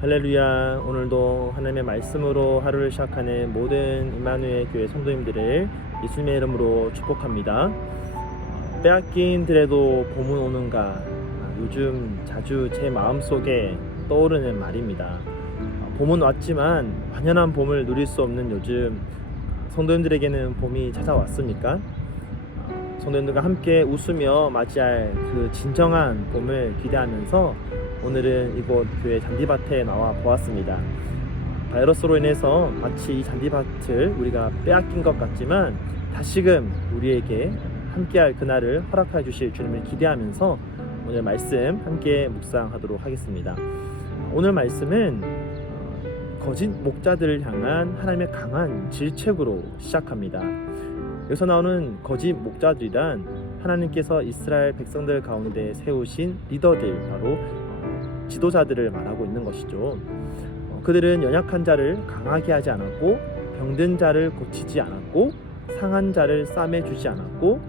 할렐루야. 오늘도 하나님의 말씀으로 하루를 시작하는 모든 임마누엘 교회 성도님들을 예수님의 이름으로 축복합니다. 빼앗긴 들에도 봄은 오는가, 요즘 자주 제 마음속에 떠오르는 말입니다. 봄은 왔지만 완연한 봄을 누릴 수 없는 요즘, 성도님들에게는 봄이 찾아왔습니까? 성도님들과 함께 웃으며 맞이할 그 진정한 봄을 기대하면서 오늘은 이곳 교회 잔디밭에 나와 보았습니다. 바이러스로 인해서 마치 이 잔디밭을 우리가 빼앗긴 것 같지만 다시금 우리에게 함께할 그날을 허락해 주실 주님을 기대하면서 오늘 말씀 함께 묵상하도록 하겠습니다. 오늘 말씀은 거짓 목자들을 향한 하나님의 강한 질책으로 시작합니다. 여기서 나오는 거짓 목자들이란 하나님께서 이스라엘 백성들 가운데 세우신 리더들, 바로 지도자들을 말하고 있는 것이죠. 그들은 연약한 자를 강하게 하지 않았고, 병든 자를 고치지 않았고, 상한 자를 싸매주지 않았고,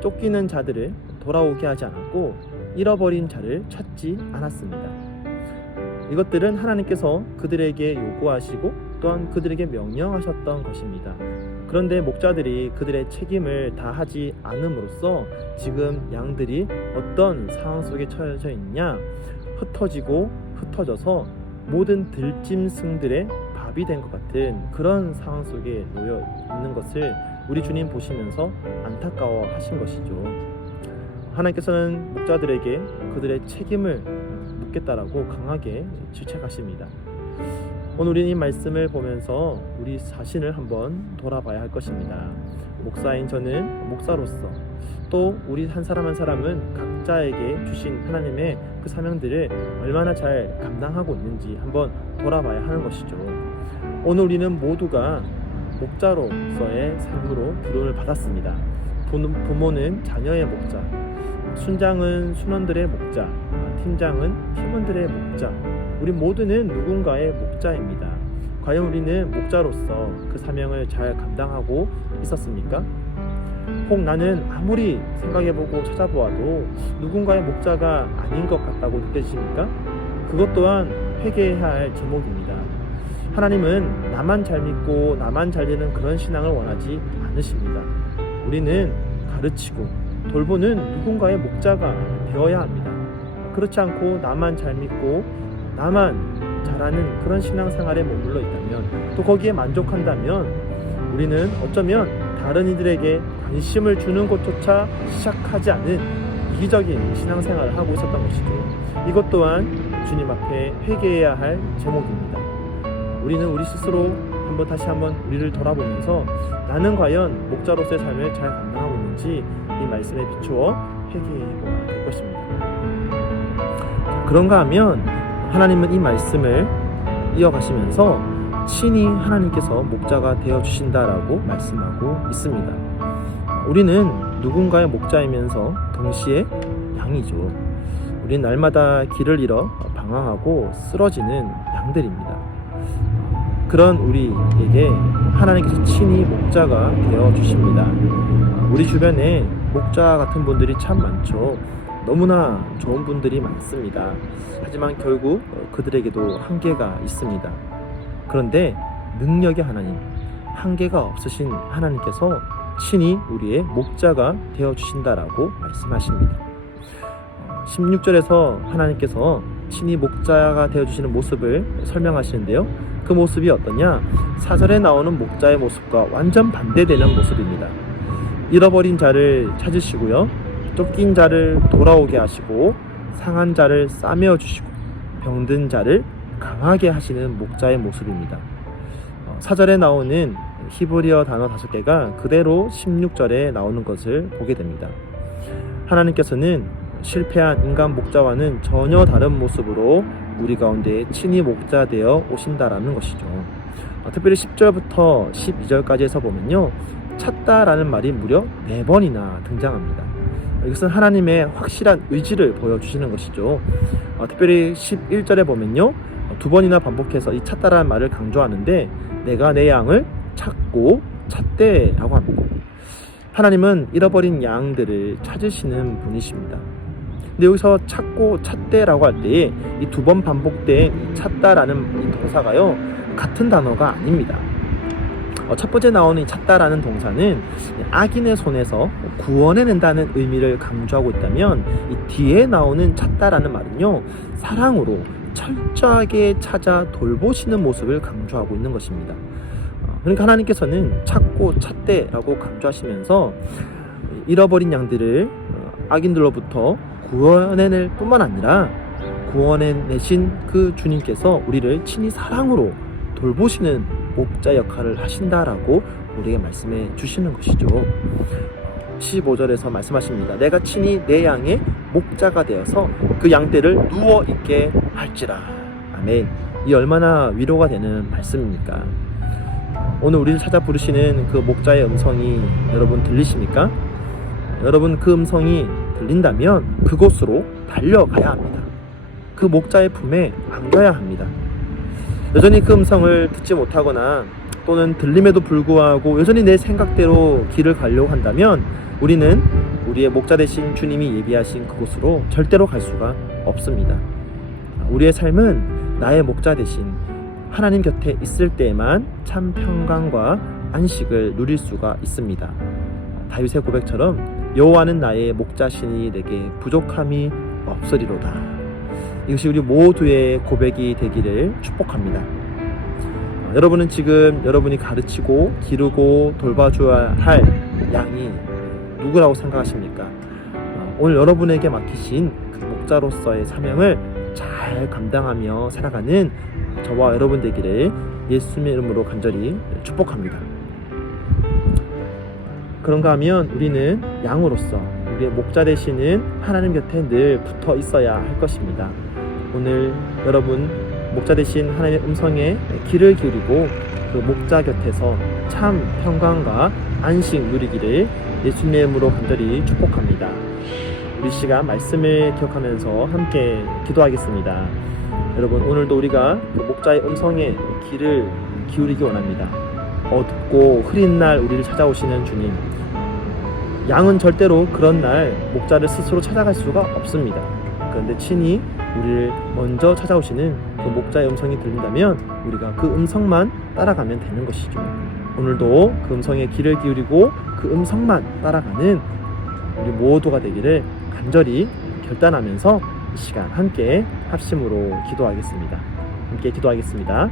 쫓기는 자들을 돌아오게 하지 않았고, 잃어버린 자를 찾지 않았습니다. 이것들은 하나님께서 그들에게 요구하시고 또한 그들에게 명령하셨던 것입니다. 그런데 목자들이 그들의 책임을 다하지 않음으로써 지금 양들이 어떤 상황 속에 처해져 있냐, 흩어지고 흩어져서 모든 들짐승들의 밥이 된 것 같은 그런 상황 속에 놓여 있는 것을 우리 주님 보시면서 안타까워 하신 것이죠. 하나님께서는 목자들에게 그들의 책임을 묻겠다라고 강하게 질책하십니다. 오늘 우리는 이 말씀을 보면서 우리 자신을 한번 돌아봐야 할 것입니다. 목사인 저는 목사로서, 또 우리 한 사람 한 사람은 각자에게 주신 하나님의 그 사명들을 얼마나 잘 감당하고 있는지 한번 돌아봐야 하는 것이죠. 오늘 우리는 모두가 목자로서의 삶으로 부름을 받았습니다. 부모는 자녀의 목자, 순장은 순원들의 목자, 팀장은 팀원들의 목자, 우리 모두는 누군가의 목자입니다. 과연 우리는 목자로서 그 사명을 잘 감당하고 있었습니까? 혹 나는 아무리 생각해보고 찾아보아도 누군가의 목자가 아닌 것 같다고 느껴지십니까? 그것 또한 회개해야 할 제목입니다. 하나님은 나만 잘 믿고 나만 잘 되는 그런 신앙을 원하지 않으십니다. 우리는 가르치고 돌보는 누군가의 목자가 되어야 합니다. 그렇지 않고 나만 잘 믿고 나만 잘하는 그런 신앙생활에 머물러 있다면, 또 거기에 만족한다면 우리는 어쩌면 다른 이들에게 관심을 주는 것조차 시작하지 않은 이기적인 신앙생활을 하고 있었던 것이죠. 이것 또한 주님 앞에 회개해야 할 제목입니다. 우리는 우리 스스로 다시 한번 우리를 돌아보면서 나는 과연 목자로서의 삶을 잘 감당하고 있는지 이 말씀에 비추어 회개해보아야 할 것입니다. 그런가 하면 하나님은 이 말씀을 이어가시면서 친히 하나님께서 목자가 되어주신다라고 말씀하고 있습니다. 우리는 누군가의 목자이면서 동시에 양이죠. 우리는 날마다 길을 잃어 방황하고 쓰러지는 양들입니다. 그런 우리에게 하나님께서 친히 목자가 되어주십니다. 우리 주변에 목자 같은 분들이 참 많죠. 너무나 좋은 분들이 많습니다. 하지만 결국 그들에게도 한계가 있습니다. 그런데 능력의 하나님, 한계가 없으신 하나님께서 친히 우리의 목자가 되어주신다라고 말씀하십니다. 16절에서 하나님께서 친히 목자가 되어주시는 모습을 설명하시는데요, 그 모습이 어떠냐? 4절에 나오는 목자의 모습과 완전 반대되는 모습입니다. 잃어버린 자를 찾으시고요, 쫓긴 자를 돌아오게 하시고, 상한 자를 싸매어 주시고, 병든 자를 강하게 하시는 목자의 모습입니다. 4절에 나오는 히브리어 단어 5개가 그대로 16절에 나오는 것을 보게 됩니다. 하나님께서는 실패한 인간 목자와는 전혀 다른 모습으로 우리 가운데 친히 목자 되어 오신다라는 것이죠. 특별히 10절부터 12절까지에서 보면요, 찾다라는 말이 무려 4번이나 등장합니다. 이것은 하나님의 확실한 의지를 보여주시는 것이죠. 특별히 11절에 보면요, 2번이나 반복해서 이 찾다라는 말을 강조하는데, 내가 내 양을 찾고 찾되라고 합니다. 하나님은 잃어버린 양들을 찾으시는 분이십니다. 근데 여기서 찾고 찾대라고 할 때 이 두 번 반복된 이 찾다라는 이 동사가요, 같은 단어가 아닙니다. 첫 번째 나오는 이 찾다라는 동사는 악인의 손에서 구원해낸다는 의미를 강조하고 있다면, 이 뒤에 나오는 찾다라는 말은요, 사랑으로 철저하게 찾아 돌보시는 모습을 강조하고 있는 것입니다. 그러니까 하나님께서는 찾고 찾대라고 강조하시면서 잃어버린 양들을 악인들로부터 구원해낼 뿐만 아니라 구원해내신 그 주님께서 우리를 친히 사랑으로 돌보시는 목자 역할을 하신다라고 우리에게 말씀해 주시는 것이죠. 15절에서 말씀하십니다. 내가 친히 내 양의 목자가 되어서 그 양떼를 누워 있게 할지라. 아멘. 이 얼마나 위로가 되는 말씀입니까? 오늘 우리를 찾아 부르시는 그 목자의 음성이 여러분 들리십니까? 여러분 그 음성이 들린다면 그곳으로 달려가야 합니다. 그 목자의 품에 안겨야 합니다. 여전히 그 음성을 듣지 못하거나 또는 들림에도 불구하고 여전히 내 생각대로 길을 가려고 한다면 우리는 우리의 목자 되신 주님이 예비하신 그곳으로 절대로 갈 수가 없습니다. 우리의 삶은 나의 목자 되신 하나님 곁에 있을 때에만 참 평강과 안식을 누릴 수가 있습니다. 다윗의 고백처럼 여호와는 나의 목자시니 내게 부족함이 없으리로다. 이것이 우리 모두의 고백이 되기를 축복합니다. 여러분은 지금 여러분이 가르치고 기르고 돌봐줘야 할 양이 누구라고 생각하십니까? 오늘 여러분에게 맡기신 그 목자로서의 사명을 잘 감당하며 살아가는 저와 여러분 되기를 예수님의 이름으로 간절히 축복합니다. 그런가 하면 우리는 양으로서 우리의 목자 되시는 하나님 곁에 늘 붙어 있어야 할 것입니다. 오늘 여러분 목자 되신 하나님의 음성에 귀를 기울이고 그 목자 곁에서 참 평강과 안식 누리기를 예수님의 이름으로 간절히 축복합니다. 우리 시간 말씀을 기억하면서 함께 기도하겠습니다. 여러분 오늘도 우리가 그 목자의 음성에 귀를 기울이기 원합니다. 어둡고 흐린 날 우리를 찾아오시는 주님, 양은 절대로 그런 날 목자를 스스로 찾아갈 수가 없습니다. 그런데 친히 우리를 먼저 찾아오시는 그 목자의 음성이 들린다면 우리가 그 음성만 따라가면 되는 것이죠. 오늘도 그 음성에 귀를 기울이고 그 음성만 따라가는 우리 모두가 되기를 간절히 결단하면서 이 시간 함께 합심으로 기도하겠습니다. 함께 기도하겠습니다.